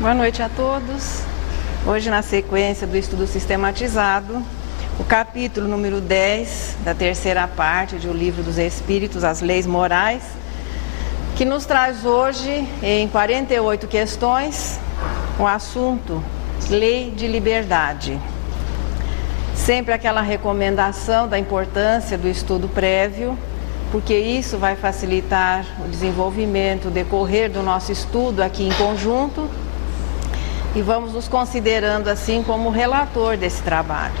Boa noite a todos. Hoje, na sequência do estudo sistematizado, o capítulo número 10 da terceira parte de O Livro dos Espíritos, as Leis Morais, que nos traz hoje, em 48 questões, o assunto Lei de Liberdade. Sempre aquela recomendação da importância do estudo prévio, porque isso vai facilitar o desenvolvimento, o decorrer do nosso estudo aqui em conjunto, e vamos nos considerando assim como relator desse trabalho.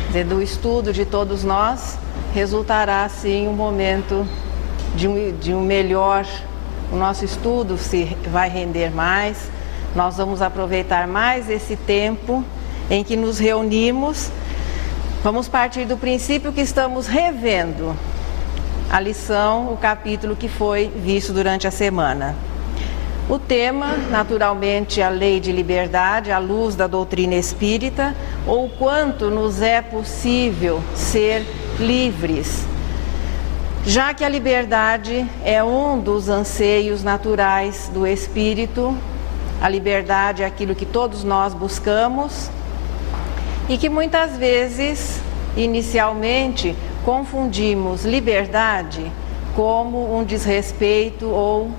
Quer dizer, do estudo de todos nós, resultará assim um momento de um melhor, o nosso estudo se vai render mais, nós vamos aproveitar mais esse tempo em que nos reunimos. Vamos partir do princípio que estamos revendo a lição, o capítulo que foi visto durante a semana. O tema, naturalmente, a lei de liberdade, à luz da doutrina espírita, ou o quanto nos é possível ser livres, já que a liberdade é um dos anseios naturais do espírito. A liberdade é aquilo que todos nós buscamos e que muitas vezes, inicialmente, confundimos liberdade como um desrespeito ou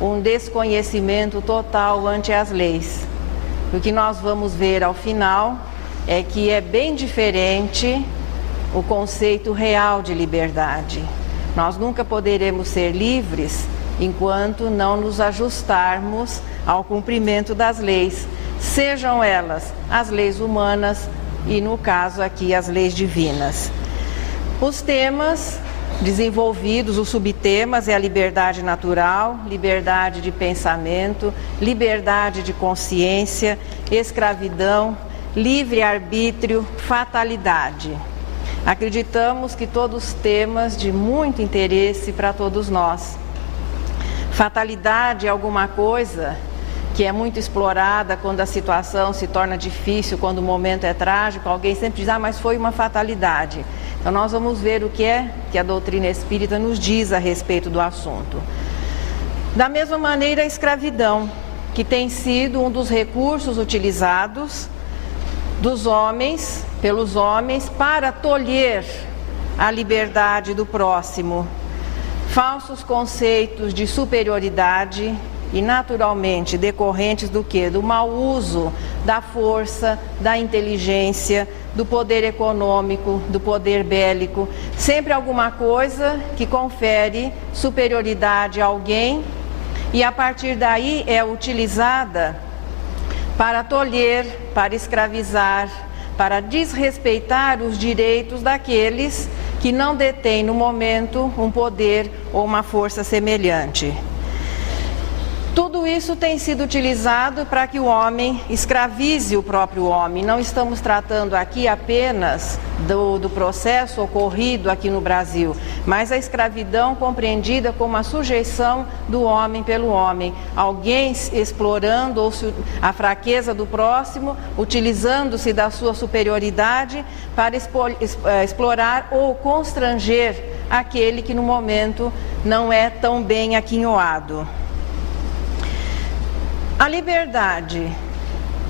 um desconhecimento total ante as leis. O que nós vamos ver ao final é que é bem diferente o conceito real de liberdade. Nós nunca poderemos ser livres enquanto não nos ajustarmos ao cumprimento das leis, sejam elas as leis humanas e, no caso aqui, as leis divinas. Os temas desenvolvidos, os subtemas, é a liberdade natural, liberdade de pensamento, liberdade de consciência, escravidão, livre-arbítrio, fatalidade. Acreditamos que todos temas de muito interesse para todos nós. Fatalidade é alguma coisa que é muito explorada quando a situação se torna difícil, quando o momento é trágico. Alguém sempre diz, mas foi uma fatalidade. Então nós vamos ver o que é que a doutrina espírita nos diz a respeito do assunto. Da mesma maneira, a escravidão, que tem sido um dos recursos utilizados dos homens, pelos homens, para tolher a liberdade do próximo. Falsos conceitos de superioridade e, naturalmente, decorrentes do quê? Do mau uso da força, da inteligência, do poder econômico, do poder bélico. Sempre alguma coisa que confere superioridade a alguém e, a partir daí, é utilizada para tolher, para escravizar, para desrespeitar os direitos daqueles que não detêm no momento um poder ou uma força semelhante. Tudo isso tem sido utilizado para que o homem escravize o próprio homem. Não estamos tratando aqui apenas do processo ocorrido aqui no Brasil, mas a escravidão compreendida como a sujeição do homem pelo homem. Alguém explorando a fraqueza do próximo, utilizando-se da sua superioridade para explorar ou constranger aquele que no momento não é tão bem aquinhoado. A liberdade,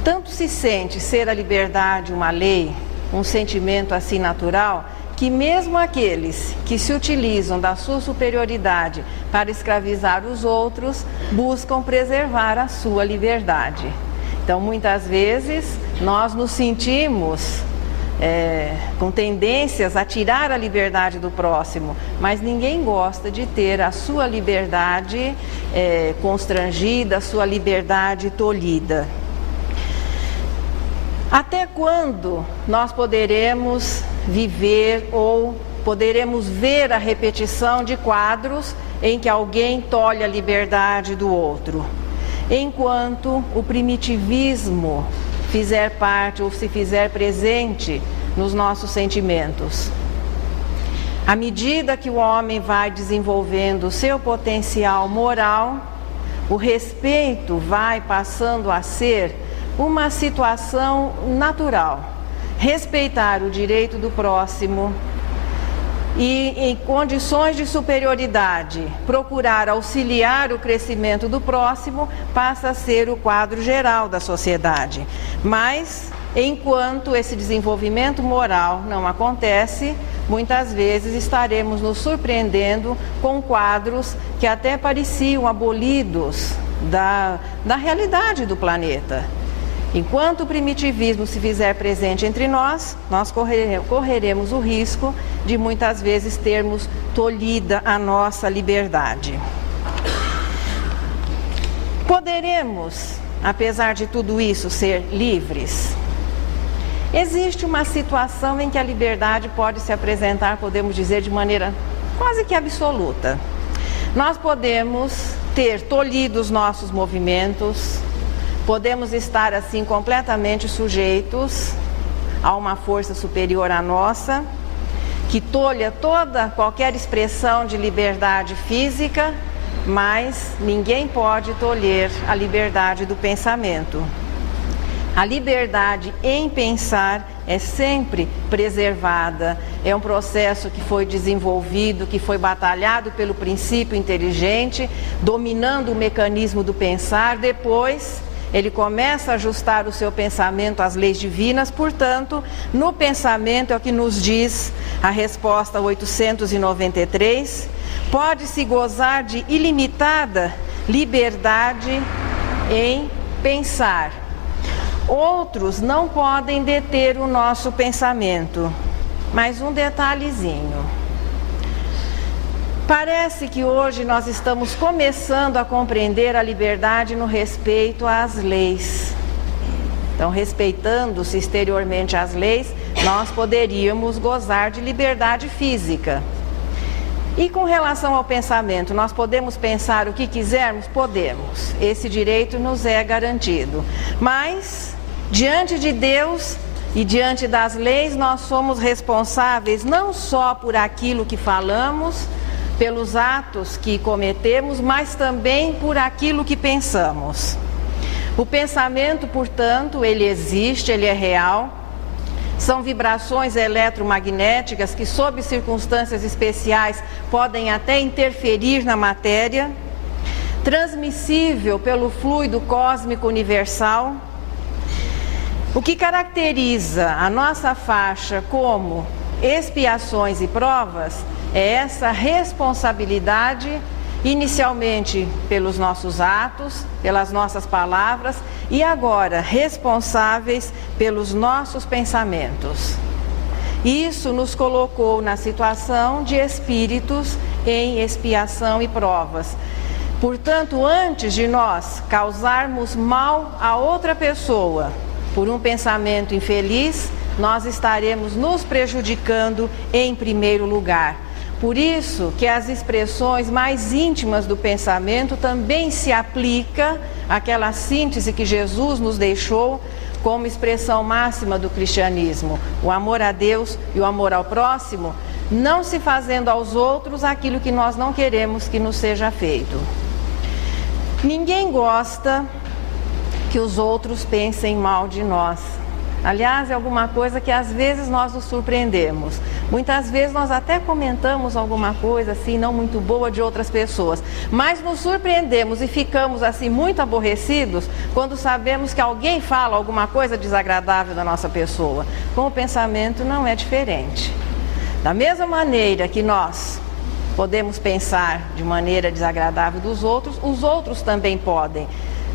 tanto se sente ser a liberdade uma lei, um sentimento assim natural, que mesmo aqueles que se utilizam da sua superioridade para escravizar os outros, buscam preservar a sua liberdade. Então, muitas vezes, nós nos sentimos com tendências a tirar a liberdade do próximo, mas ninguém gosta de ter a sua liberdade constrangida, a sua liberdade tolhida. Até quando nós poderemos viver ou poderemos ver a repetição de quadros em que alguém tolhe a liberdade do outro? Enquanto o primitivismo fizer parte ou se fizer presente nos nossos sentimentos. À medida que o homem vai desenvolvendo o seu potencial moral, o respeito vai passando a ser uma situação natural. Respeitar o direito do próximo e em condições de superioridade, procurar auxiliar o crescimento do próximo, passa a ser o quadro geral da sociedade. Mas, enquanto esse desenvolvimento moral não acontece, muitas vezes estaremos nos surpreendendo com quadros que até pareciam abolidos da realidade do planeta. Enquanto o primitivismo se fizer presente entre nós correremos o risco de muitas vezes termos tolhida a nossa liberdade. Poderemos, apesar de tudo isso, ser livres? Existe uma situação em que a liberdade pode se apresentar, podemos dizer, de maneira quase que absoluta. Nós podemos ter tolhido os nossos movimentos, podemos estar assim completamente sujeitos a uma força superior à nossa, que tolha qualquer expressão de liberdade física, mas ninguém pode tolher a liberdade do pensamento. A liberdade em pensar é sempre preservada, é um processo que foi desenvolvido, que foi batalhado pelo princípio inteligente, dominando o mecanismo do pensar. Depois ele começa a ajustar o seu pensamento às leis divinas. Portanto, no pensamento, é o que nos diz a resposta 893, pode-se gozar de ilimitada liberdade em pensar. Outros não podem deter o nosso pensamento. Mas um detalhezinho. Parece que hoje nós estamos começando a compreender a liberdade no respeito às leis. Então, respeitando-se exteriormente as leis, nós poderíamos gozar de liberdade física. E com relação ao pensamento, nós podemos pensar o que quisermos? Podemos. Esse direito nos é garantido. Mas, diante de Deus e diante das leis, nós somos responsáveis não só por aquilo que falamos, pelos atos que cometemos, mas também por aquilo que pensamos. O pensamento, portanto, ele existe, ele é real. São vibrações eletromagnéticas que, sob circunstâncias especiais, podem até interferir na matéria, transmissível pelo fluido cósmico universal. O que caracteriza a nossa faixa como expiações e provas é essa responsabilidade, inicialmente pelos nossos atos, pelas nossas palavras, e agora responsáveis pelos nossos pensamentos. Isso nos colocou na situação de espíritos em expiação e provas. Portanto, antes de nós causarmos mal a outra pessoa por um pensamento infeliz, nós estaremos nos prejudicando em primeiro lugar. Por isso que as expressões mais íntimas do pensamento também se aplica àquela síntese que Jesus nos deixou como expressão máxima do cristianismo: o amor a Deus e o amor ao próximo, não se fazendo aos outros aquilo que nós não queremos que nos seja feito. Ninguém gosta que os outros pensem mal de nós. Aliás, é alguma coisa que às vezes nós nos surpreendemos. Muitas vezes nós até comentamos alguma coisa assim não muito boa de outras pessoas, mas nos surpreendemos e ficamos assim muito aborrecidos quando sabemos que alguém fala alguma coisa desagradável da nossa pessoa. Com o pensamento não é diferente. Da mesma maneira que nós podemos pensar de maneira desagradável dos outros, os outros também podem.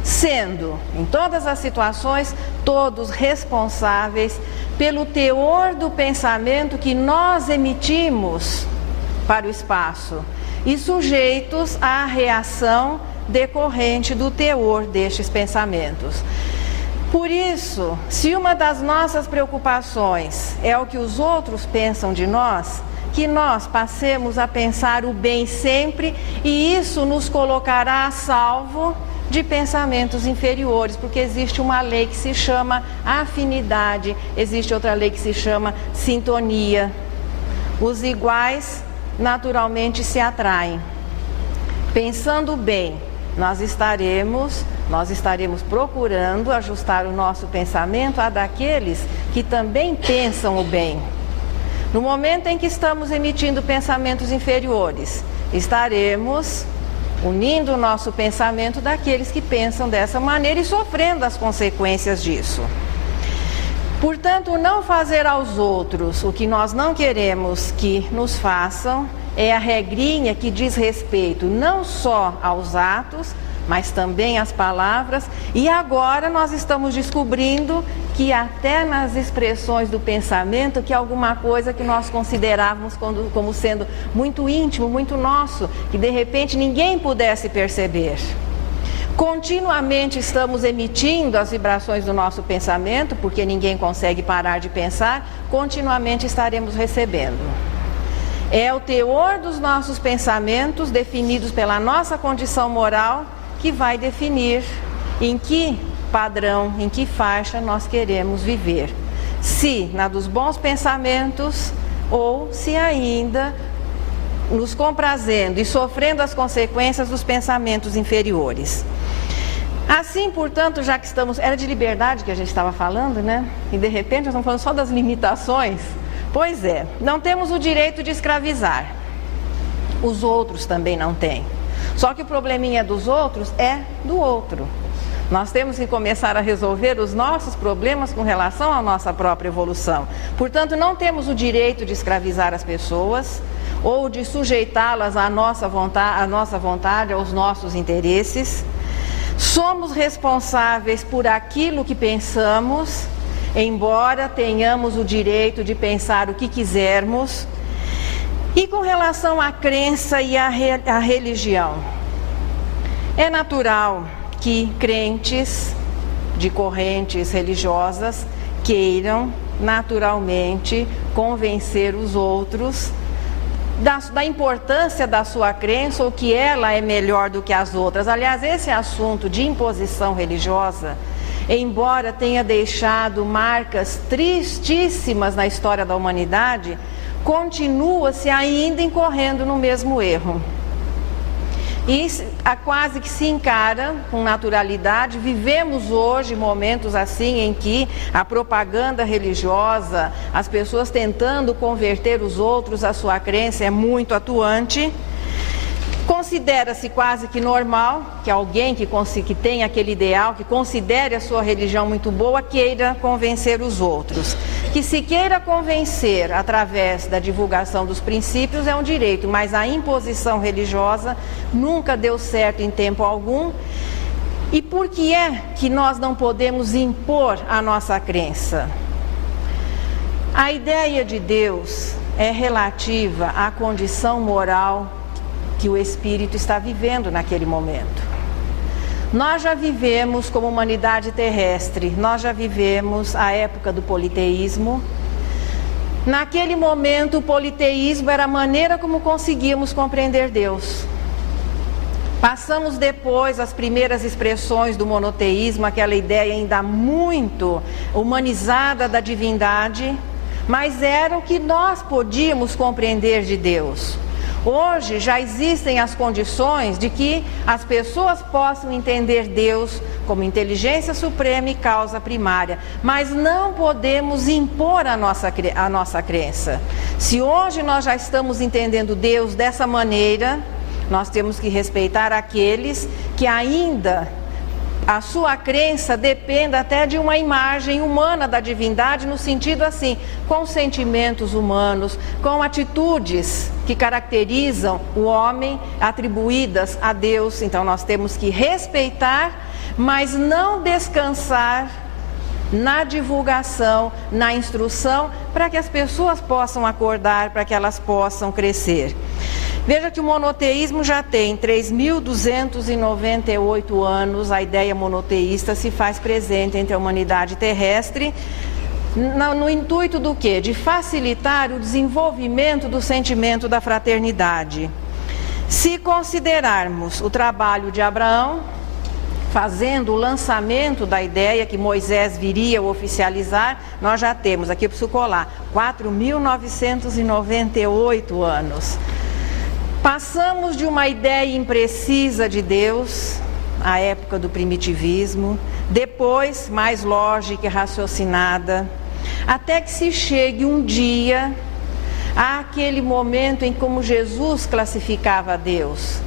Sendo, em todas as situações, todos responsáveis pelo teor do pensamento que nós emitimos para o espaço e sujeitos à reação decorrente do teor destes pensamentos. Por isso, se uma das nossas preocupações é o que os outros pensam de nós, que nós passemos a pensar o bem sempre, e isso nos colocará a salvo de pensamentos inferiores, porque existe uma lei que se chama afinidade, existe outra lei que se chama sintonia. Os iguais naturalmente se atraem. Pensando bem, nós estaremos procurando ajustar o nosso pensamento a daqueles que também pensam o bem. No momento em que estamos emitindo pensamentos inferiores, estaremos unindo o nosso pensamento daqueles que pensam dessa maneira e sofrendo as consequências disso. Portanto, não fazer aos outros o que nós não queremos que nos façam é a regrinha que diz respeito não só aos atos, mas também às palavras. E agora nós estamos descobrindo que até nas expressões do pensamento, que alguma coisa que nós considerávamos como sendo muito íntimo, muito nosso, que de repente ninguém pudesse perceber. Continuamente estamos emitindo as vibrações do nosso pensamento, porque ninguém consegue parar de pensar, continuamente estaremos recebendo. É o teor dos nossos pensamentos, definidos pela nossa condição moral, que vai definir em que padrão, em que faixa nós queremos viver. Se na dos bons pensamentos ou se ainda nos comprazendo e sofrendo as consequências dos pensamentos inferiores. Assim, portanto, já que estamos... Era de liberdade que a gente estava falando, né? E de repente nós estamos falando só das limitações. Pois é, não temos o direito de escravizar. Os outros também não têm. Só que o probleminha dos outros é do outro. Nós temos que começar a resolver os nossos problemas com relação à nossa própria evolução. Portanto, não temos o direito de escravizar as pessoas ou de sujeitá-las à nossa vontade, aos nossos interesses. Somos responsáveis por aquilo que pensamos, embora tenhamos o direito de pensar o que quisermos. E com relação à crença e à religião, é natural que crentes de correntes religiosas queiram naturalmente convencer os outros da importância da sua crença ou que ela é melhor do que as outras. Aliás, esse assunto de imposição religiosa, embora tenha deixado marcas tristíssimas na história da humanidade, continua-se ainda incorrendo no mesmo erro. E quase que se encara com naturalidade. Vivemos hoje momentos assim em que a propaganda religiosa, as pessoas tentando converter os outros à sua crença é muito atuante. Considera-se quase que normal que alguém que tenha aquele ideal, que considere a sua religião muito boa, queira convencer os outros. Que se queira convencer através da divulgação dos princípios é um direito, mas a imposição religiosa nunca deu certo em tempo algum. E por que é que nós não podemos impor a nossa crença? A ideia de Deus é relativa à condição moral que o espírito está vivendo naquele momento. Nós já vivemos como humanidade terrestre, nós já vivemos a época do politeísmo. Naquele momento, o politeísmo era a maneira como conseguíamos compreender Deus. Passamos depois as primeiras expressões do monoteísmo, aquela ideia ainda muito humanizada da divindade, mas era o que nós podíamos compreender de Deus. Hoje já existem as condições de que as pessoas possam entender Deus como inteligência suprema e causa primária, mas não podemos impor a nossa crença. Se hoje nós já estamos entendendo Deus dessa maneira, nós temos que respeitar aqueles que ainda a sua crença depende até de uma imagem humana da divindade, no sentido assim, com sentimentos humanos, com atitudes que caracterizam o homem, atribuídas a Deus. Então nós temos que respeitar, mas não descansar na divulgação, na instrução, para que as pessoas possam acordar, para que elas possam crescer. Veja que o monoteísmo já tem 3.298 anos, a ideia monoteísta se faz presente entre a humanidade terrestre, no intuito do quê? De facilitar o desenvolvimento do sentimento da fraternidade. Se considerarmos o trabalho de Abraão, fazendo o lançamento da ideia que Moisés viria a oficializar, nós já temos, aqui para colar, 4.998 anos. Passamos de uma ideia imprecisa de Deus, à época do primitivismo, depois mais lógica e raciocinada, até que se chegue um dia Há aquele momento em como Jesus classificava Deus.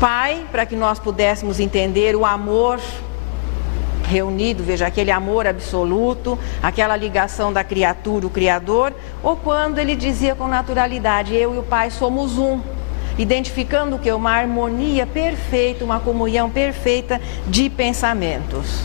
Pai, para que nós pudéssemos entender o amor reunido, veja, aquele amor absoluto, aquela ligação da criatura, o Criador, ou quando ele dizia com naturalidade, eu e o Pai somos um, identificando que uma harmonia perfeita, uma comunhão perfeita de pensamentos.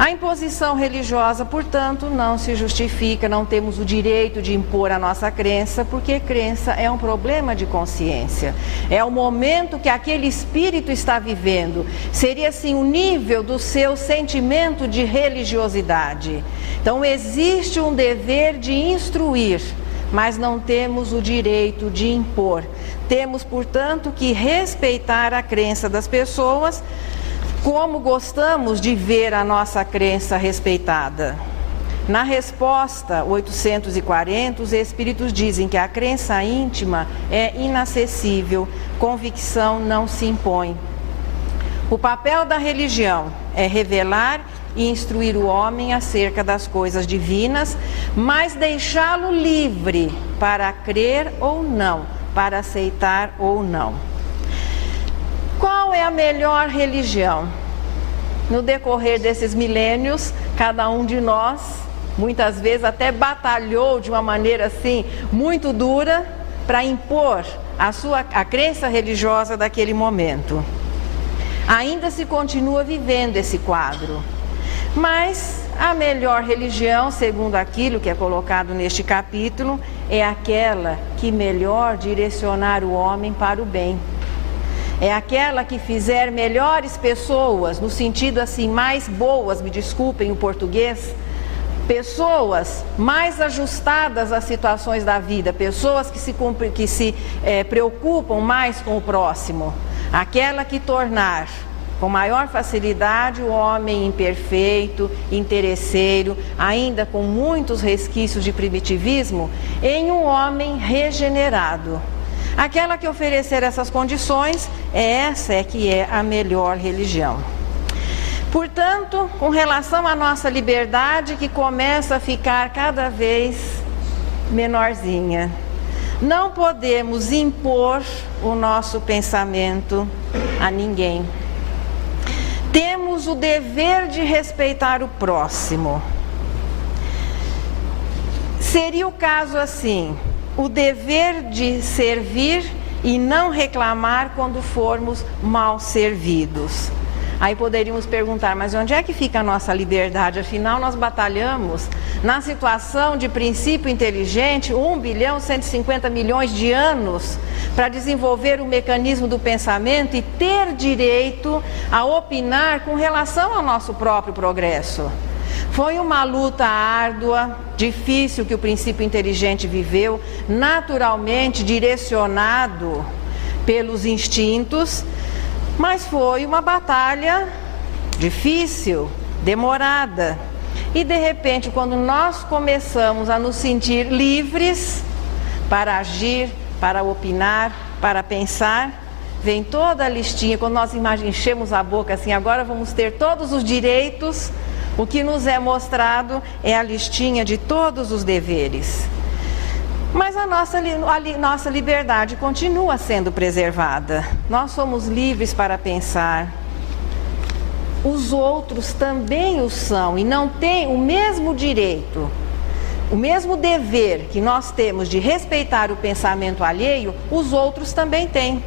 A imposição religiosa, portanto, não se justifica, não temos o direito de impor a nossa crença, porque crença é um problema de consciência. É o momento que aquele espírito está vivendo. Seria assim o nível do seu sentimento de religiosidade. Então existe um dever de instruir, mas não temos o direito de impor. Temos, portanto, que respeitar a crença das pessoas, como gostamos de ver a nossa crença respeitada. Na resposta 840, os espíritos dizem que a crença íntima é inacessível, convicção não se impõe. O papel da religião é revelar e instruir o homem acerca das coisas divinas, mas deixá-lo livre para crer ou não, para aceitar ou não. Qual é a melhor religião? No decorrer desses milênios, cada um de nós, muitas vezes até batalhou de uma maneira assim, muito dura, para impor a crença religiosa daquele momento. Ainda se continua vivendo esse quadro. Mas a melhor religião, segundo aquilo que é colocado neste capítulo, é aquela que melhor direcionar o homem para o bem. É aquela que fizer melhores pessoas, no sentido assim, mais boas, me desculpem o português, pessoas mais ajustadas às situações da vida, pessoas que se preocupam mais com o próximo. Aquela que tornar com maior facilidade o homem imperfeito, interesseiro, ainda com muitos resquícios de primitivismo, em um homem regenerado. Aquela que oferecer essas condições, essa é que é a melhor religião. Portanto, com relação à nossa liberdade, que começa a ficar cada vez menorzinha, não podemos impor o nosso pensamento a ninguém. Temos o dever de respeitar o próximo. Seria o caso assim, o dever de servir e não reclamar quando formos mal servidos. Aí poderíamos perguntar, mas onde é que fica a nossa liberdade? Afinal, nós batalhamos na situação de princípio inteligente 1.150.000.000 de anos para desenvolver o mecanismo do pensamento e ter direito a opinar com relação ao nosso próprio progresso. Foi uma luta árdua, difícil que o princípio inteligente viveu, naturalmente direcionado pelos instintos, mas foi uma batalha difícil, demorada. E de repente, quando nós começamos a nos sentir livres para agir, para opinar, para pensar, vem toda a listinha, quando nós enchemos a boca assim, agora vamos ter todos os direitos. O que nos é mostrado é a listinha de todos os deveres. Mas a nossa liberdade continua sendo preservada. Nós somos livres para pensar. Os outros também o são e não têm o mesmo direito, o mesmo dever que nós temos de respeitar o pensamento alheio, os outros também têm.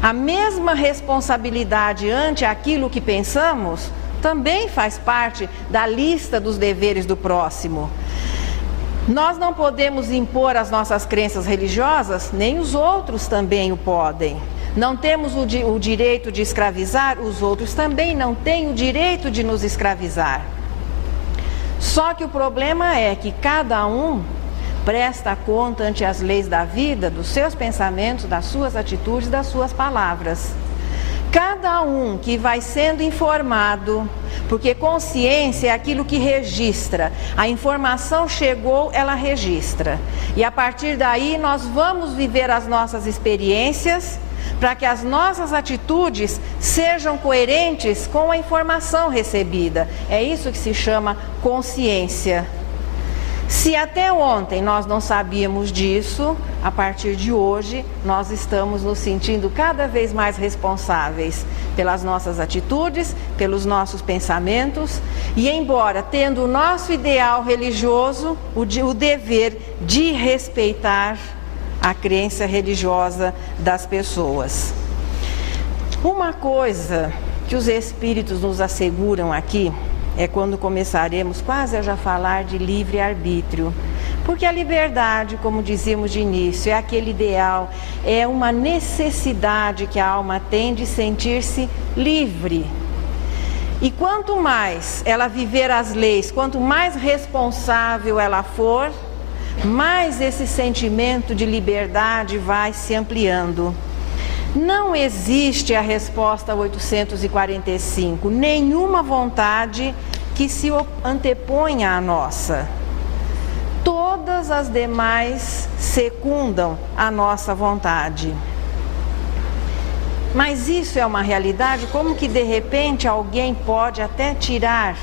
A mesma responsabilidade ante aquilo que pensamos também faz parte da lista dos deveres do próximo. Nós não podemos impor as nossas crenças religiosas, nem os outros também o podem. Não temos o direito de escravizar, os outros também não têm o direito de nos escravizar. Só que o problema é que cada um presta conta ante as leis da vida, dos seus pensamentos, das suas atitudes, das suas palavras. Cada um que vai sendo informado, porque consciência é aquilo que registra. A informação chegou, ela registra. E a partir daí nós vamos viver as nossas experiências para que as nossas atitudes sejam coerentes com a informação recebida. É isso que se chama consciência. Se até ontem nós não sabíamos disso, a partir de hoje nós estamos nos sentindo cada vez mais responsáveis pelas nossas atitudes, pelos nossos pensamentos, e embora tendo o nosso ideal religioso, o dever de respeitar a crença religiosa das pessoas. Uma coisa que os Espíritos nos asseguram aqui é quando começaremos quase a já falar de livre-arbítrio. Porque a liberdade, como dizíamos de início, é aquele ideal, é uma necessidade que a alma tem de sentir-se livre. E quanto mais ela viver as leis, quanto mais responsável ela for, mais esse sentimento de liberdade vai se ampliando. Não existe a resposta 845, nenhuma vontade que se anteponha à nossa. Todas as demais secundam a nossa vontade. Mas isso é uma realidade, como que de repente alguém pode até tirar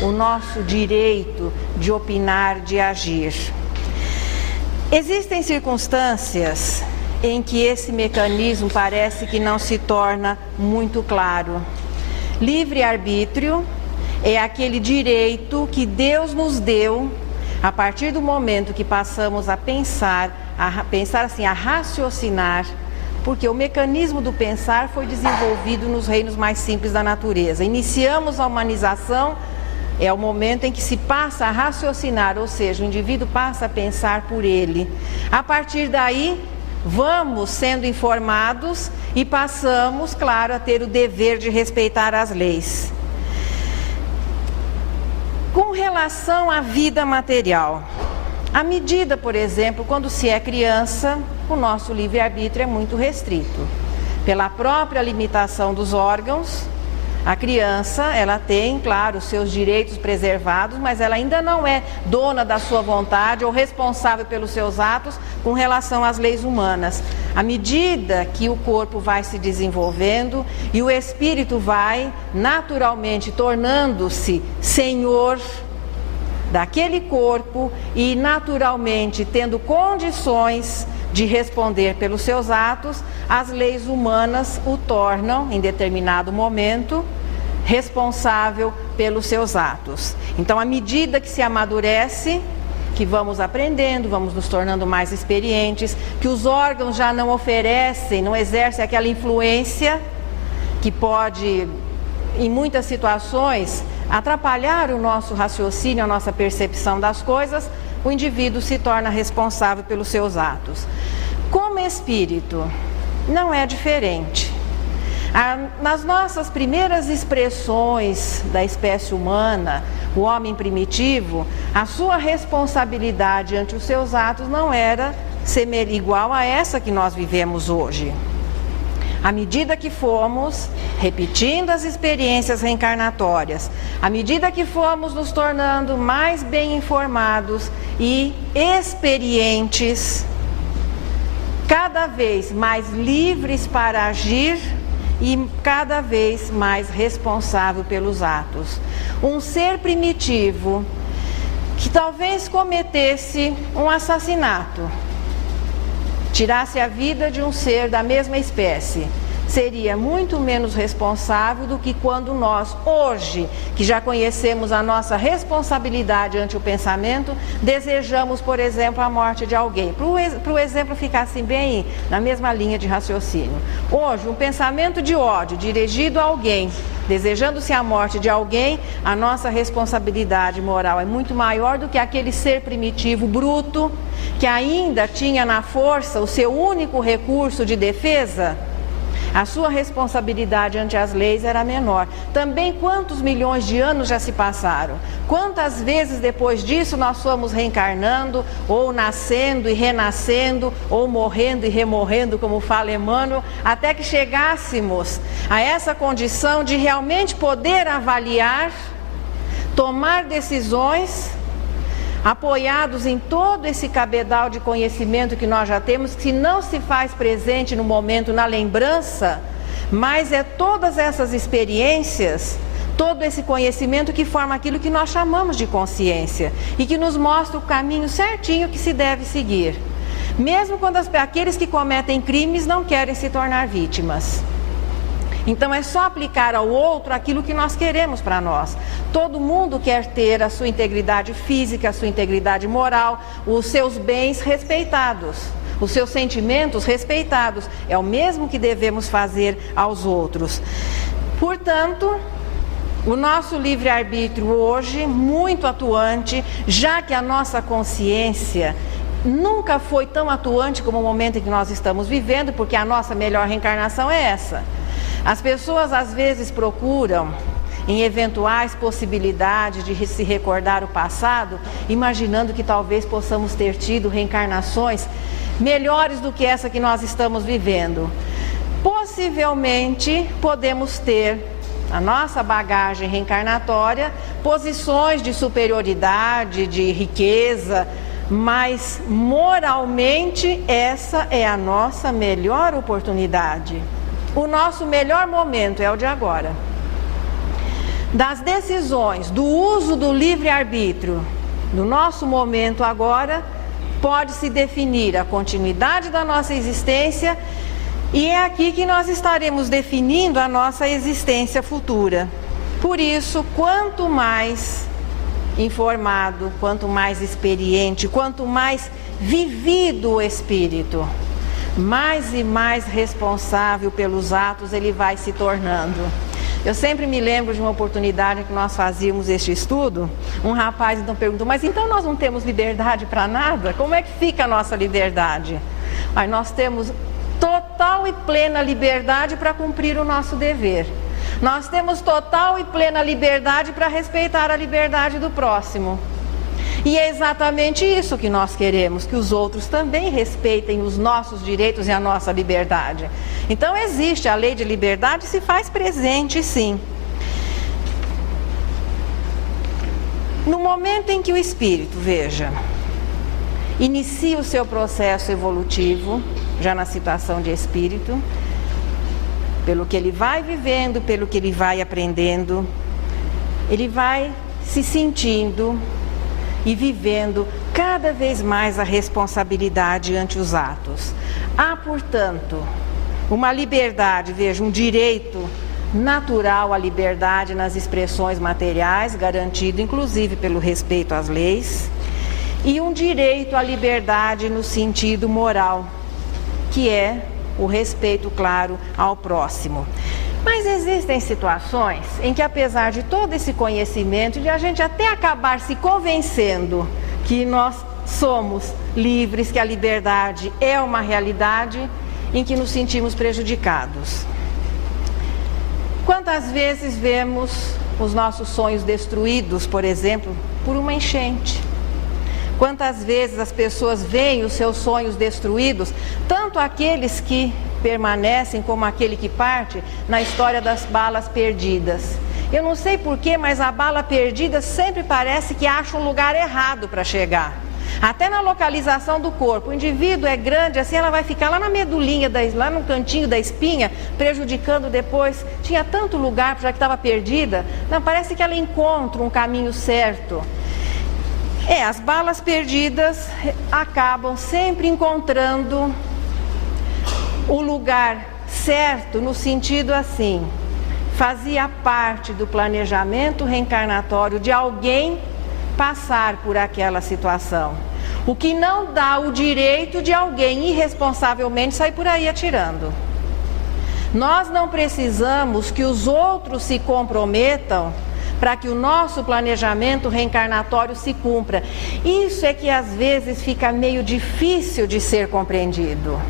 o nosso direito de opinar, de agir? Existem circunstâncias em que esse mecanismo parece que não se torna muito claro. Livre-arbítrio é aquele direito que Deus nos deu a partir do momento que passamos a pensar assim, a raciocinar, porque o mecanismo do pensar foi desenvolvido nos reinos mais simples da natureza. Iniciamos a humanização, é o momento em que se passa a raciocinar, ou seja, o indivíduo passa a pensar por ele. A partir daí, vamos sendo informados e passamos, claro, a ter o dever de respeitar as leis. Com relação à vida material, à medida, por exemplo, quando se é criança, o nosso livre-arbítrio é muito restrito. Pela própria limitação dos órgãos, a criança, ela tem, claro, os seus direitos preservados, mas ela ainda não é dona da sua vontade ou responsável pelos seus atos com relação às leis humanas. À medida que o corpo vai se desenvolvendo e o espírito vai naturalmente tornando-se senhor daquele corpo e naturalmente tendo condições de responder pelos seus atos, as leis humanas o tornam, em determinado momento, responsável pelos seus atos. Então, à medida que se amadurece, que vamos aprendendo, vamos nos tornando mais experientes, que os órgãos já não oferecem, não exercem aquela influência que pode, em muitas situações, atrapalhar o nosso raciocínio, a nossa percepção das coisas, o indivíduo se torna responsável pelos seus atos. Como espírito, não é diferente. Nas nossas primeiras expressões da espécie humana, o homem primitivo, a sua responsabilidade ante os seus atos não era igual a essa que nós vivemos hoje. À medida que fomos repetindo as experiências reencarnatórias, à medida que fomos nos tornando mais bem informados e experientes, cada vez mais livres para agir e cada vez mais responsável pelos atos. Um ser primitivo que talvez cometesse um assassinato, tirasse a vida de um ser da mesma espécie, seria muito menos responsável do que quando nós, hoje, que já conhecemos a nossa responsabilidade ante o pensamento, desejamos, por exemplo, a morte de alguém. Para o exemplo ficar assim bem na mesma linha de raciocínio. Hoje, um pensamento de ódio dirigido a alguém, desejando-se a morte de alguém, a nossa responsabilidade moral é muito maior do que aquele ser primitivo, bruto, que ainda tinha na força o seu único recurso de defesa. A sua responsabilidade ante as leis era menor. Também quantos milhões de anos já se passaram? Quantas vezes depois disso nós fomos reencarnando, ou nascendo e renascendo, ou morrendo e remorrendo, como fala Emmanuel, até que chegássemos a essa condição de realmente poder avaliar, tomar decisões, apoiados em todo esse cabedal de conhecimento que nós já temos, que não se faz presente no momento, na lembrança, mas é todas essas experiências, todo esse conhecimento que forma aquilo que nós chamamos de consciência e que nos mostra o caminho certinho que se deve seguir. Mesmo quando aqueles que cometem crimes não querem se tornar vítimas. Então é só aplicar ao outro aquilo que nós queremos para nós. Todo mundo quer ter a sua integridade física, a sua integridade moral, os seus bens respeitados, os seus sentimentos respeitados. É o mesmo que devemos fazer aos outros. Portanto, o nosso livre-arbítrio hoje, muito atuante, já que a nossa consciência nunca foi tão atuante como o momento em que nós estamos vivendo, porque a nossa melhor reencarnação é essa. As pessoas às vezes procuram, em eventuais possibilidades de se recordar o passado, imaginando que talvez possamos ter tido reencarnações melhores do que essa que nós estamos vivendo. Possivelmente podemos ter na nossa bagagem reencarnatória posições de superioridade, de riqueza, mas moralmente essa é a nossa melhor oportunidade. O nosso melhor momento é o de agora. Das decisões, do uso do livre-arbítrio, no nosso momento agora, pode-se definir a continuidade da nossa existência e é aqui que nós estaremos definindo a nossa existência futura. Por isso, quanto mais informado, quanto mais experiente, quanto mais vivido o espírito, mais e mais responsável pelos atos ele vai se tornando. Eu sempre me lembro de uma oportunidade que nós fazíamos este estudo. Um rapaz então perguntou, mas então nós não temos liberdade para nada? Como é que fica a nossa liberdade? Aí nós temos total e plena liberdade para cumprir o nosso dever. Nós temos total e plena liberdade para respeitar a liberdade do próximo. E é exatamente isso que nós queremos, que os outros também respeitem os nossos direitos e a nossa liberdade. Então existe a lei de liberdade, se faz presente sim. No momento em que o espírito, veja, inicia o seu processo evolutivo, já na situação de espírito, pelo que ele vai vivendo, pelo que ele vai aprendendo, ele vai se sentindo e vivendo cada vez mais a responsabilidade ante os atos. Há, portanto, uma liberdade, veja, um direito natural à liberdade nas expressões materiais, garantido inclusive pelo respeito às leis, e um direito à liberdade no sentido moral, que é o respeito, claro, ao próximo. Mas existem situações em que, apesar de todo esse conhecimento, de a gente até acabar se convencendo que nós somos livres, que a liberdade é uma realidade, em que nos sentimos prejudicados. Quantas vezes vemos os nossos sonhos destruídos, por exemplo, por uma enchente? Quantas vezes as pessoas veem os seus sonhos destruídos, tanto aqueles que permanecem como aquele que parte, na história das balas perdidas. Eu não sei porquê, mas a bala perdida sempre parece que acha um lugar errado para chegar. Até na localização do corpo, o indivíduo é grande, assim ela vai ficar lá na medulinha, lá no cantinho da espinha, prejudicando depois. Tinha tanto lugar, já que estava perdida, não, parece que ela encontra um caminho certo. As balas perdidas acabam sempre encontrando o lugar certo, no sentido assim, fazia parte do planejamento reencarnatório de alguém passar por aquela situação. O que não dá o direito de alguém irresponsavelmente sair por aí atirando. Nós não precisamos que os outros se comprometam para que o nosso planejamento reencarnatório se cumpra. Isso é que às vezes fica meio difícil de ser compreendido.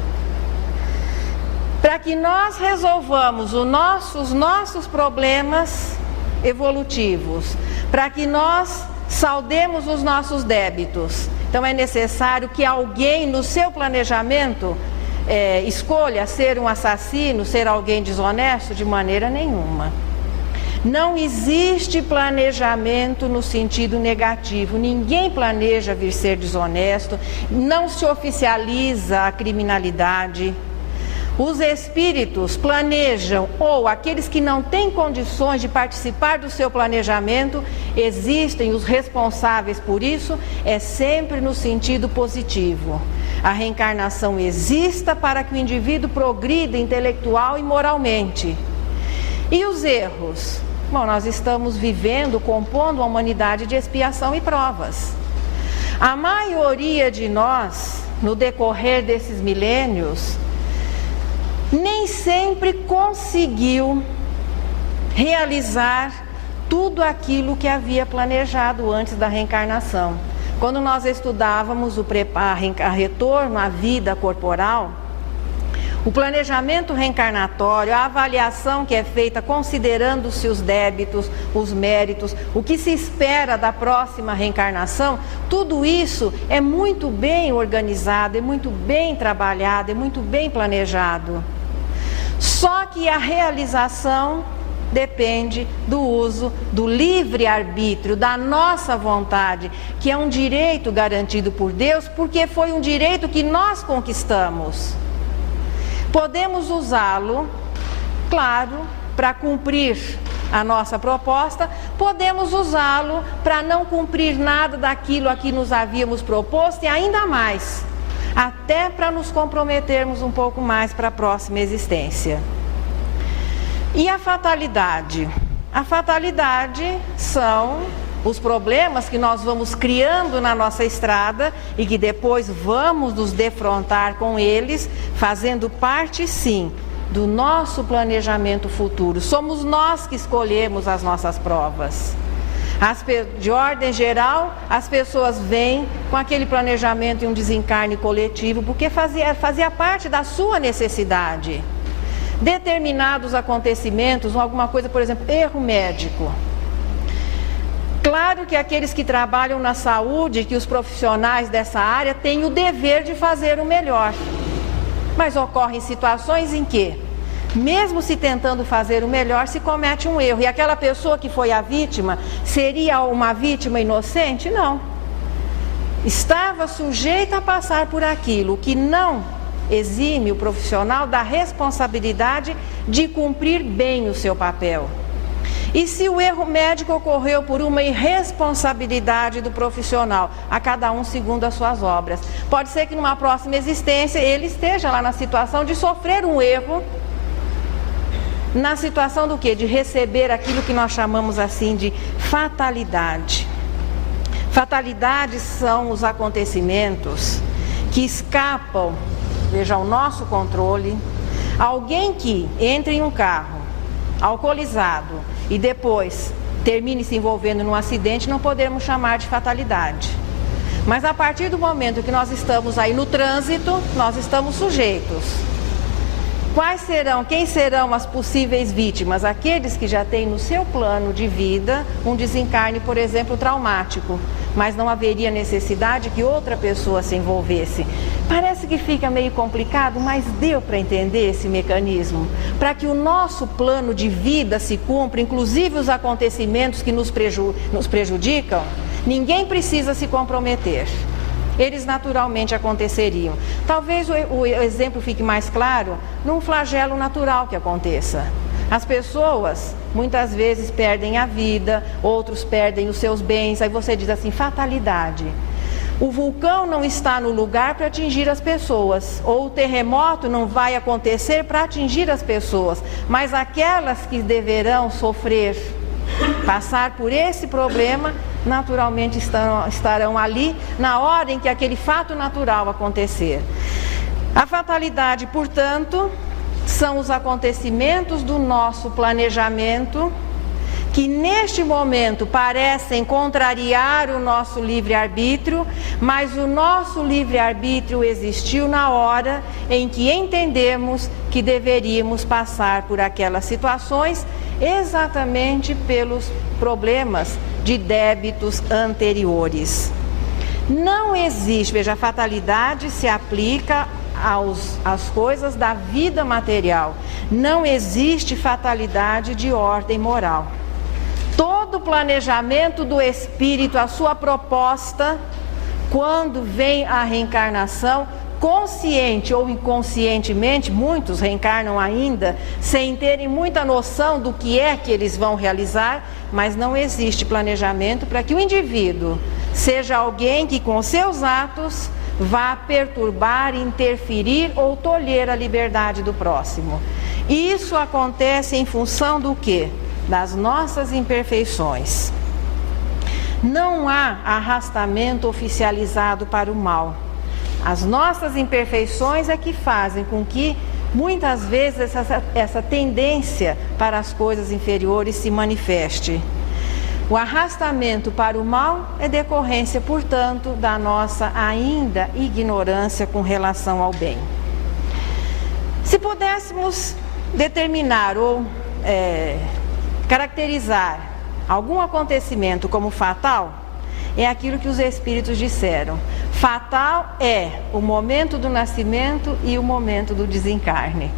Para que nós resolvamos os nossos problemas evolutivos, para que nós saldemos os nossos débitos, então é necessário que alguém no seu planejamento escolha ser um assassino, ser alguém desonesto? De maneira nenhuma. Não existe planejamento no sentido negativo. Ninguém planeja vir ser desonesto, não se oficializa a criminalidade. Os espíritos planejam, ou aqueles que não têm condições de participar do seu planejamento, existem os responsáveis por isso, é sempre no sentido positivo. A reencarnação exista para que o indivíduo progrida intelectual e moralmente. E os erros? Bom, nós estamos vivendo, compondo uma humanidade de expiação e provas. A maioria de nós, no decorrer desses milênios, nem sempre conseguiu realizar tudo aquilo que havia planejado antes da reencarnação. Quando nós estudávamos o retorno à vida corporal, o planejamento reencarnatório, a avaliação que é feita considerando-se os débitos, os méritos, o que se espera da próxima reencarnação, tudo isso é muito bem organizado, é muito bem trabalhado, é muito bem planejado. Só que a realização depende do uso do livre-arbítrio, da nossa vontade, que é um direito garantido por Deus, porque foi um direito que nós conquistamos. Podemos usá-lo, claro, para cumprir a nossa proposta, podemos usá-lo para não cumprir nada daquilo a que nos havíamos proposto e ainda mais, até para nos comprometermos um pouco mais para a próxima existência. E a fatalidade? A fatalidade são os problemas que nós vamos criando na nossa estrada e que depois vamos nos defrontar com eles, fazendo parte, sim, do nosso planejamento futuro. Somos nós que escolhemos as nossas provas. De ordem geral, as pessoas vêm com aquele planejamento e um desencarne coletivo, porque fazia parte da sua necessidade. Determinados acontecimentos, alguma coisa, por exemplo, erro médico. Claro que aqueles que trabalham na saúde, que os profissionais dessa área têm o dever de fazer o melhor. Mas ocorrem situações em que, mesmo se tentando fazer o melhor, se comete um erro. E aquela pessoa que foi a vítima, seria uma vítima inocente? Não. Estava sujeita a passar por aquilo, que não exime o profissional da responsabilidade de cumprir bem o seu papel. E se o erro médico ocorreu por uma irresponsabilidade do profissional, a cada um segundo as suas obras, pode ser que numa próxima existência ele esteja lá na situação de sofrer um erro, na situação do quê? De receber aquilo que nós chamamos assim de fatalidade. Fatalidades são os acontecimentos que escapam, veja, ao nosso controle. Alguém que entre em um carro alcoolizado e depois termine se envolvendo num acidente, não podemos chamar de fatalidade. Mas a partir do momento que nós estamos aí no trânsito, nós estamos sujeitos. Quem serão as possíveis vítimas? Aqueles que já têm no seu plano de vida um desencarne, por exemplo, traumático, mas não haveria necessidade que outra pessoa se envolvesse. Parece que fica meio complicado, mas deu para entender esse mecanismo? Para que o nosso plano de vida se cumpra, inclusive os acontecimentos que nos prejudicam, ninguém precisa se comprometer. Eles naturalmente aconteceriam. Talvez o exemplo fique mais claro num flagelo natural que aconteça. As pessoas muitas vezes perdem a vida, outros perdem os seus bens, aí você diz assim, fatalidade. O vulcão não está no lugar para atingir as pessoas, ou o terremoto não vai acontecer para atingir as pessoas, mas aquelas que deverão sofrer, passar por esse problema, naturalmente estarão ali na hora em que aquele fato natural acontecer. A fatalidade, portanto, são os acontecimentos do nosso planejamento que neste momento parecem contrariar o nosso livre-arbítrio, mas o nosso livre-arbítrio existiu na hora em que entendemos que deveríamos passar por aquelas situações exatamente pelos problemas de débitos anteriores. Não existe, veja, a fatalidade se aplica às coisas da vida material. Não existe fatalidade de ordem moral. Todo o planejamento do espírito, a sua proposta, quando vem a reencarnação, consciente ou inconscientemente, muitos reencarnam ainda sem terem muita noção do que é que eles vão realizar, mas não existe planejamento para que o indivíduo seja alguém que com seus atos vá perturbar, interferir ou tolher a liberdade do próximo. E isso acontece em função do quê? Das nossas imperfeições. Não há arrastamento oficializado para o mal. As nossas imperfeições é que fazem com que, muitas vezes, essa tendência para as coisas inferiores se manifeste. O arrastamento para o mal é decorrência, portanto, da nossa ainda ignorância com relação ao bem. Se pudéssemos determinar ou caracterizar algum acontecimento como fatal, é aquilo que os espíritos disseram. Fatal é o momento do nascimento e o momento do desencarne.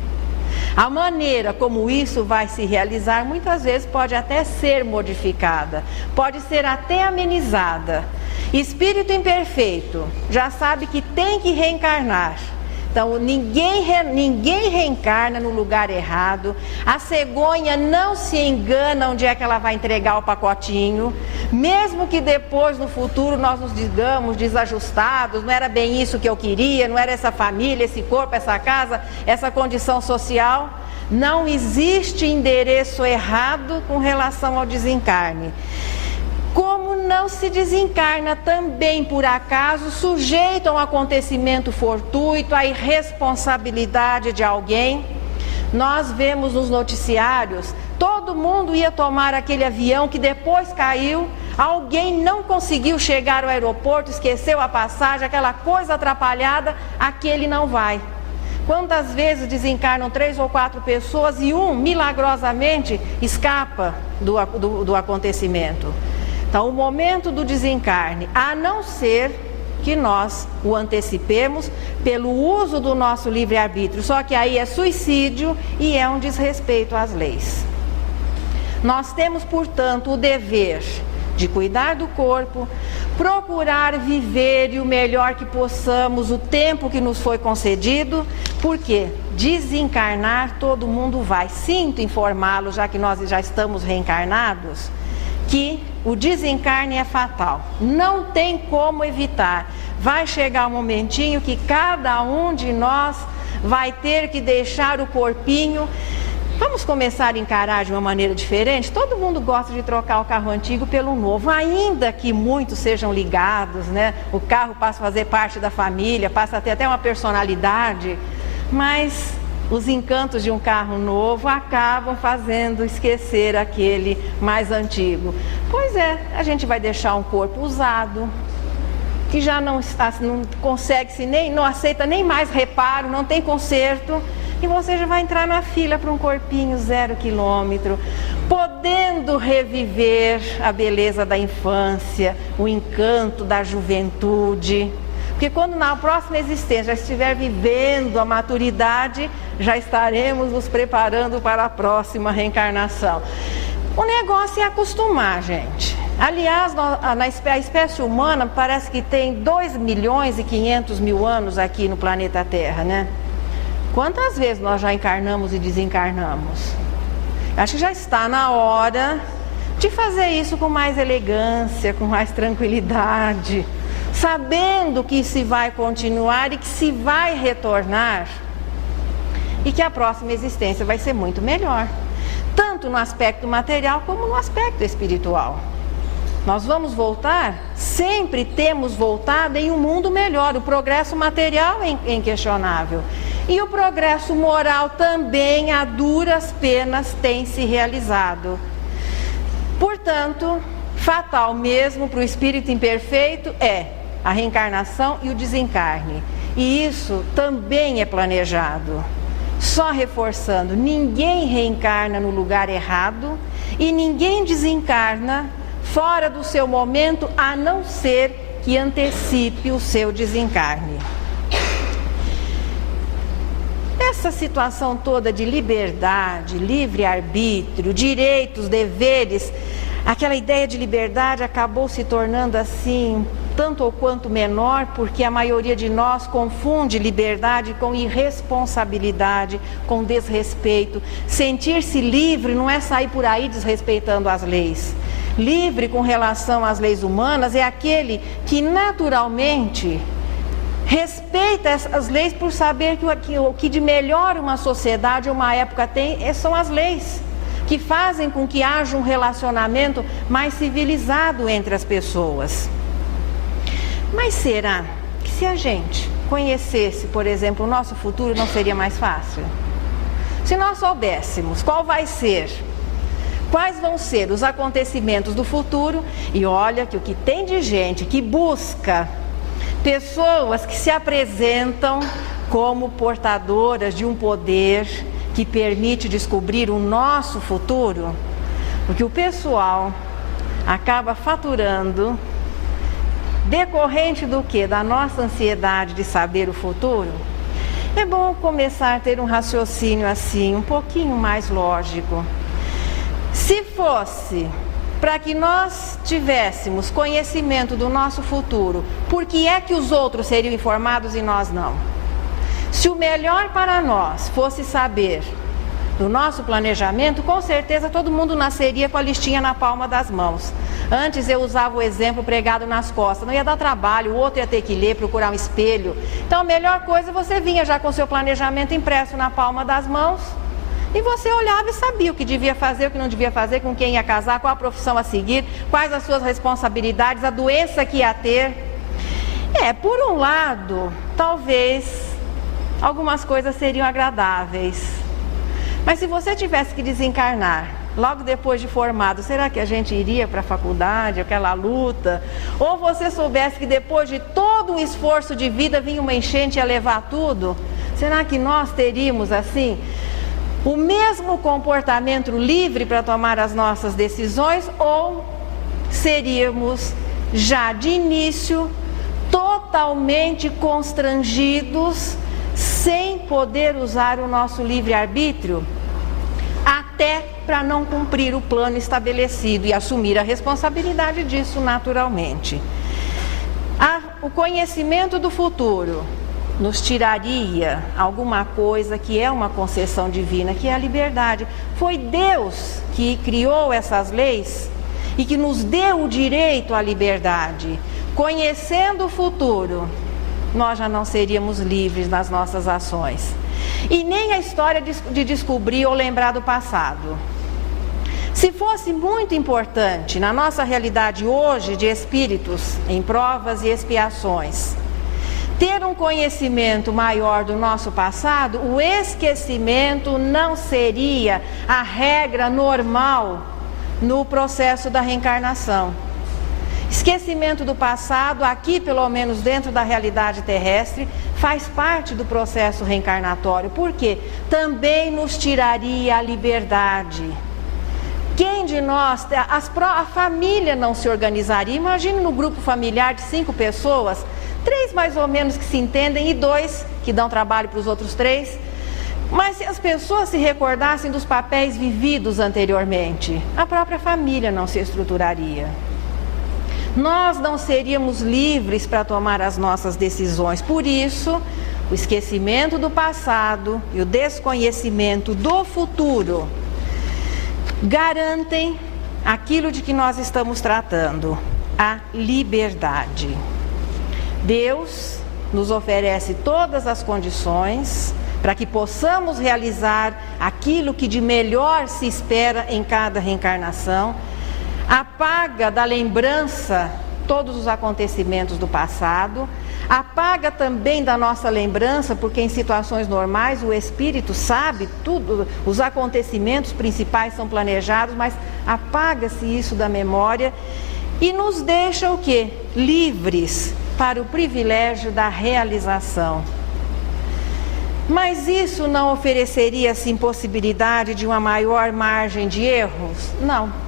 A maneira como isso vai se realizar muitas vezes pode até ser modificada, pode ser até amenizada. Espírito imperfeito já sabe que tem que reencarnar. Então, ninguém reencarna no lugar errado. A cegonha não se engana onde é que ela vai entregar o pacotinho. Mesmo que depois, no futuro, nós nos digamos desajustados, não era bem isso que eu queria, não era essa família, esse corpo, essa casa, essa condição social. Não existe endereço errado com relação ao desencarne. Como não se desencarna também por acaso, sujeito a um acontecimento fortuito, à irresponsabilidade de alguém. Nós vemos nos noticiários, todo mundo ia tomar aquele avião que depois caiu, alguém não conseguiu chegar ao aeroporto, esqueceu a passagem, aquela coisa atrapalhada, aquele não vai. Quantas vezes desencarnam 3 ou 4 pessoas e um, milagrosamente, escapa do acontecimento? Então, o momento do desencarne, a não ser que nós o antecipemos pelo uso do nosso livre-arbítrio, só que aí é suicídio e é um desrespeito às leis. Nós temos, portanto, o dever de cuidar do corpo, procurar viver o melhor que possamos o tempo que nos foi concedido, porque desencarnar todo mundo vai. Sinto informá-lo, já que nós já estamos reencarnados, que o desencarne é fatal, não tem como evitar. Vai chegar um momentinho que cada um de nós vai ter que deixar o corpinho. Vamos começar a encarar de uma maneira diferente? Todo mundo gosta de trocar o carro antigo pelo novo, ainda que muitos sejam ligados, né? O carro passa a fazer parte da família, passa a ter até uma personalidade, mas os encantos de um carro novo acabam fazendo esquecer aquele mais antigo. Pois é, a gente vai deixar um corpo usado, que já não consegue, não aceita nem mais reparo, não tem conserto, e você já vai entrar na fila para um corpinho 0 quilômetro, podendo reviver a beleza da infância, o encanto da juventude. Porque quando na próxima existência já estiver vivendo a maturidade, já estaremos nos preparando para a próxima reencarnação. O negócio é acostumar, gente. Aliás, a espécie humana parece que tem 2.500.000 anos aqui no planeta Terra, né? Quantas vezes nós já encarnamos e desencarnamos? Acho que já está na hora de fazer isso com mais elegância, com mais tranquilidade, sabendo que se vai continuar e que se vai retornar e que a próxima existência vai ser muito melhor, tanto no aspecto material como no aspecto espiritual. Nós vamos voltar, sempre temos voltado em um mundo melhor. O progresso material é inquestionável e o progresso moral também, a duras penas, tem se realizado. Portanto, fatal mesmo para o espírito imperfeito é a reencarnação e o desencarne. E isso também é planejado. Só reforçando, ninguém reencarna no lugar errado e ninguém desencarna fora do seu momento, a não ser que antecipe o seu desencarne. Essa situação toda de liberdade, livre-arbítrio, direitos, deveres, aquela ideia de liberdade acabou se tornando assim tanto ou quanto menor, porque a maioria de nós confunde liberdade com irresponsabilidade, com desrespeito. Sentir-se livre não é sair por aí desrespeitando as leis. Livre com relação às leis humanas é aquele que naturalmente respeita as leis por saber que o que de melhor uma sociedade ou uma época tem são as leis, que fazem com que haja um relacionamento mais civilizado entre as pessoas. Mas será que se a gente conhecesse, por exemplo, o nosso futuro, não seria mais fácil? Se nós soubéssemos quais vão ser os acontecimentos do futuro, e olha que o que tem de gente que busca pessoas que se apresentam como portadoras de um poder que permite descobrir o nosso futuro, porque o pessoal acaba faturando, decorrente do quê? Da nossa ansiedade de saber o futuro. É bom começar a ter um raciocínio assim, um pouquinho mais lógico. Se fosse para que nós tivéssemos conhecimento do nosso futuro, por que é que os outros seriam informados e nós não? Se o melhor para nós fosse saber do nosso planejamento, com certeza todo mundo nasceria com a listinha na palma das mãos. Antes eu usava o exemplo pregado nas costas, não ia dar trabalho, o outro ia ter que ler, procurar um espelho. Então a melhor coisa, você vinha já com o seu planejamento impresso na palma das mãos, e você olhava e sabia o que devia fazer, o que não devia fazer, com quem ia casar, qual a profissão a seguir, quais as suas responsabilidades, a doença que ia ter. Por um lado, talvez algumas coisas seriam agradáveis. Mas se você tivesse que desencarnar logo depois de formado, será que a gente iria para a faculdade, aquela luta? Ou você soubesse que depois de todo um esforço de vida vinha uma enchente e ia levar tudo? Será que nós teríamos assim o mesmo comportamento livre para tomar as nossas decisões? Ou seríamos já de início totalmente constrangidos, sem poder usar o nosso livre-arbítrio, até para não cumprir o plano estabelecido e assumir a responsabilidade disso naturalmente? O conhecimento do futuro nos tiraria alguma coisa que é uma concessão divina, que é a liberdade. Foi Deus que criou essas leis e que nos deu o direito à liberdade. Conhecendo o futuro, nós já não seríamos livres nas nossas ações. E nem a história de descobrir ou lembrar do passado. Se fosse muito importante na nossa realidade hoje de espíritos em provas e expiações, ter um conhecimento maior do nosso passado, o esquecimento não seria a regra normal no processo da reencarnação. Esquecimento do passado, aqui pelo menos dentro da realidade terrestre, faz parte do processo reencarnatório, porque também nos tiraria a liberdade. Quem de nós, a família não se organizaria? Imagine no grupo familiar de 5 pessoas, 3 mais ou menos que se entendem e 2 que dão trabalho para os outros 3. Mas se as pessoas se recordassem dos papéis vividos anteriormente, a própria família não se estruturaria. Nós não seríamos livres para tomar as nossas decisões. Por isso, o esquecimento do passado e o desconhecimento do futuro garantem aquilo de que nós estamos tratando, a liberdade. Deus nos oferece todas as condições para que possamos realizar aquilo que de melhor se espera em cada reencarnação. Apaga da lembrança todos os acontecimentos do passado, apaga também da nossa lembrança, porque em situações normais o espírito sabe tudo, os acontecimentos principais são planejados, mas apaga-se isso da memória e nos deixa o quê? Livres para o privilégio da realização. Mas isso não ofereceria assim possibilidade de uma maior margem de erros? Não.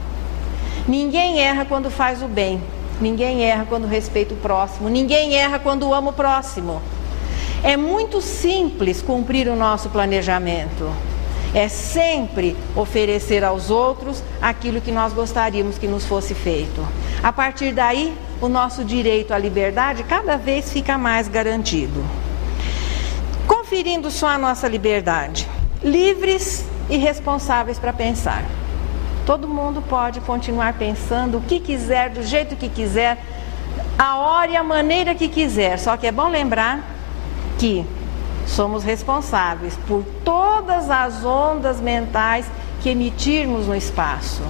Ninguém erra quando faz o bem, ninguém erra quando respeita o próximo, ninguém erra quando ama o próximo. É muito simples cumprir o nosso planejamento. é sempre oferecer aos outros aquilo que nós gostaríamos que nos fosse feito. A partir daí, o nosso direito à liberdade cada vez fica mais garantido. Conferindo só a nossa liberdade, livres e responsáveis para pensar. Todo mundo pode continuar pensando o que quiser, do jeito que quiser, a hora e a maneira que quiser. Só que é bom lembrar que somos responsáveis por todas as ondas mentais que emitirmos no espaço.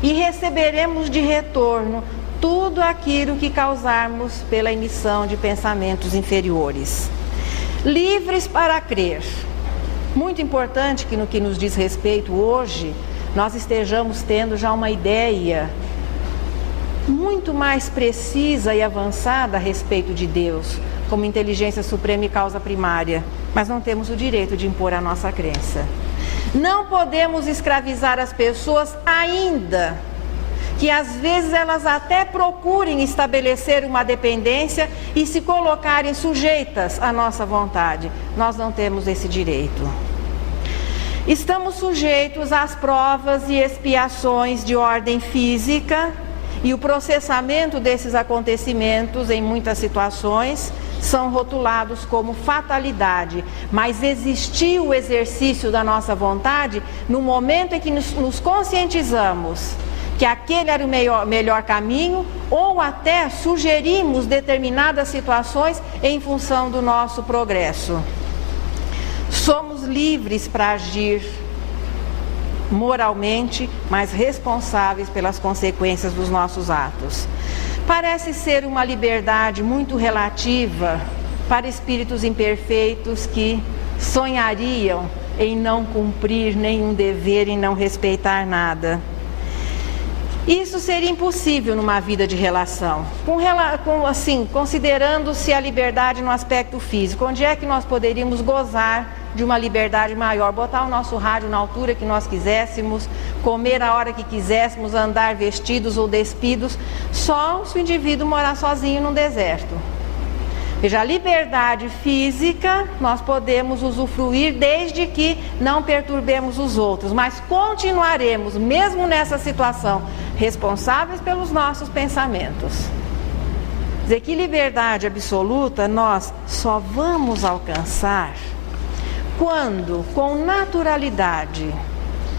E receberemos de retorno tudo aquilo que causarmos pela emissão de pensamentos inferiores. Livres para crer. Muito importante que no que nos diz respeito hoje, nós estejamos tendo já uma ideia muito mais precisa e avançada a respeito de Deus, como inteligência suprema e causa primária, mas não temos o direito de impor a nossa crença. Não podemos escravizar as pessoas, ainda que às vezes elas até procurem estabelecer uma dependência e se colocarem sujeitas à nossa vontade. Nós não temos esse direito. Estamos sujeitos às provas e expiações de ordem física e o processamento desses acontecimentos, em muitas situações, são rotulados como fatalidade. Mas existiu o exercício da nossa vontade no momento em que nos conscientizamos que aquele era o melhor caminho, ou até sugerimos determinadas situações em função do nosso progresso. Somos livres para agir moralmente, mas responsáveis pelas consequências dos nossos atos. Parece ser uma liberdade muito relativa para espíritos imperfeitos que sonhariam em não cumprir nenhum dever, em não respeitar nada. Isso seria impossível numa vida de relação, considerando-se a liberdade no aspecto físico. Onde é que nós poderíamos gozar de uma liberdade maior? Botar o nosso rádio na altura que nós quiséssemos, comer a hora que quiséssemos, andar vestidos ou despidos, só se o indivíduo morar sozinho num deserto. Veja, a liberdade física nós podemos usufruir desde que não perturbemos os outros, mas continuaremos, mesmo nessa situação, responsáveis pelos nossos pensamentos. Quer dizer, que liberdade absoluta nós só vamos alcançar quando, com naturalidade,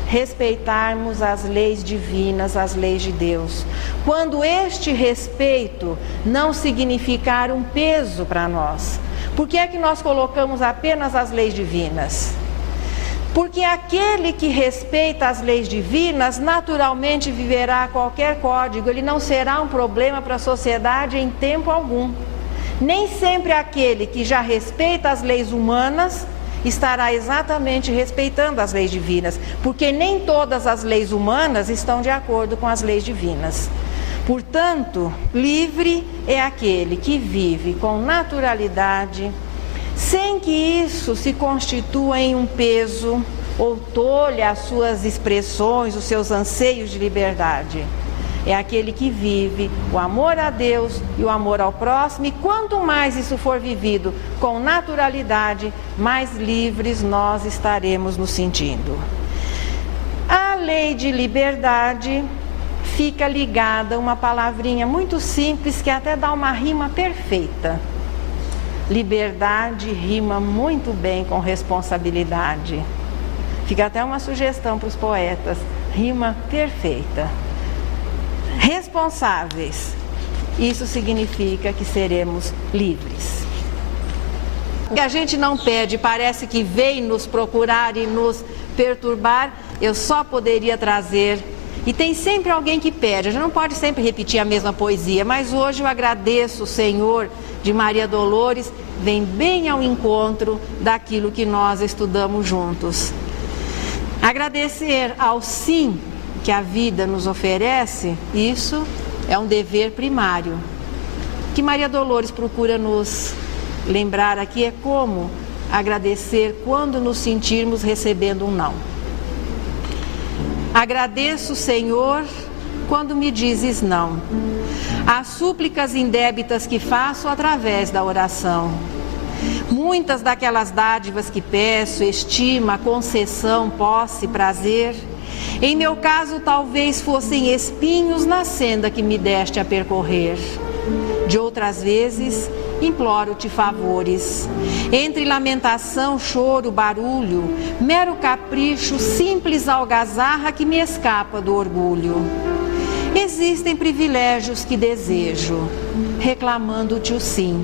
respeitarmos as leis divinas, as leis de Deus. Quando este respeito não significar um peso para nós. Por que é que nós colocamos apenas as leis divinas? Porque aquele que respeita as leis divinas naturalmente viverá qualquer código, ele não será um problema para a sociedade em tempo algum. Nem sempre aquele que já respeita as leis humanas estará exatamente respeitando as leis divinas, porque nem todas as leis humanas estão de acordo com as leis divinas. Portanto, livre é aquele que vive com naturalidade, sem que isso se constitua em um peso ou tolha as suas expressões, os seus anseios de liberdade. É aquele que vive o amor a Deus e o amor ao próximo, e quanto mais isso for vivido com naturalidade, mais livres nós estaremos nos sentindo. A lei de liberdade fica ligada a uma palavrinha muito simples que até dá uma rima perfeita. Liberdade rima muito bem com responsabilidade. Fica até uma sugestão para os poetas, rima perfeita. Responsáveis, isso significa que seremos livres. O que a gente não pede, parece que vem nos procurar e nos perturbar, eu só poderia trazer. E tem sempre alguém que pede, a gente não pode sempre repetir a mesma poesia, mas hoje eu agradeço o Senhor de Maria Dolores, vem bem ao encontro daquilo que nós estudamos juntos. Agradecer ao sim que a vida nos oferece, isso é um dever primário. O que Maria Dolores procura nos lembrar aqui é como agradecer quando nos sentirmos recebendo um não. Agradeço, Senhor, quando me dizes não. As súplicas indébitas que faço através da oração. Muitas daquelas dádivas que peço, estima, concessão, posse, prazer, em meu caso talvez fossem espinhos na senda que me deste a percorrer. De outras vezes, imploro-te favores. Entre lamentação, choro, barulho, mero capricho, simples algazarra que me escapa do orgulho. Existem privilégios que desejo, reclamando-te o sim,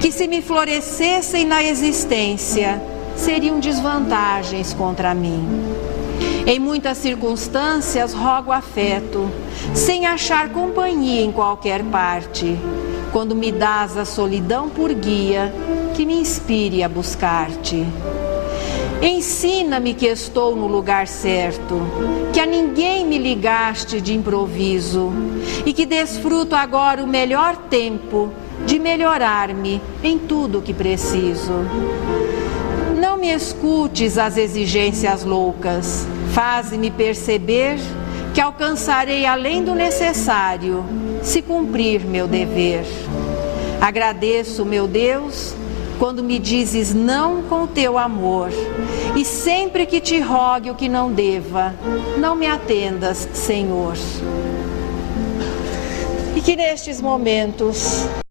que se me florescessem na existência, seriam desvantagens contra mim. Em muitas circunstâncias rogo afeto, sem achar companhia em qualquer parte, quando me dás a solidão por guia, que me inspire a buscar-te. Ensina-me que estou no lugar certo, que a ninguém me ligaste de improviso e que desfruto agora o melhor tempo de melhorar-me em tudo o que preciso. Não me escutes as exigências loucas, faze-me perceber que alcançarei além do necessário, se cumprir meu dever. Agradeço, meu Deus, quando me dizes não com o teu amor, e sempre que te rogue o que não deva, não me atendas, Senhor. E que nestes momentos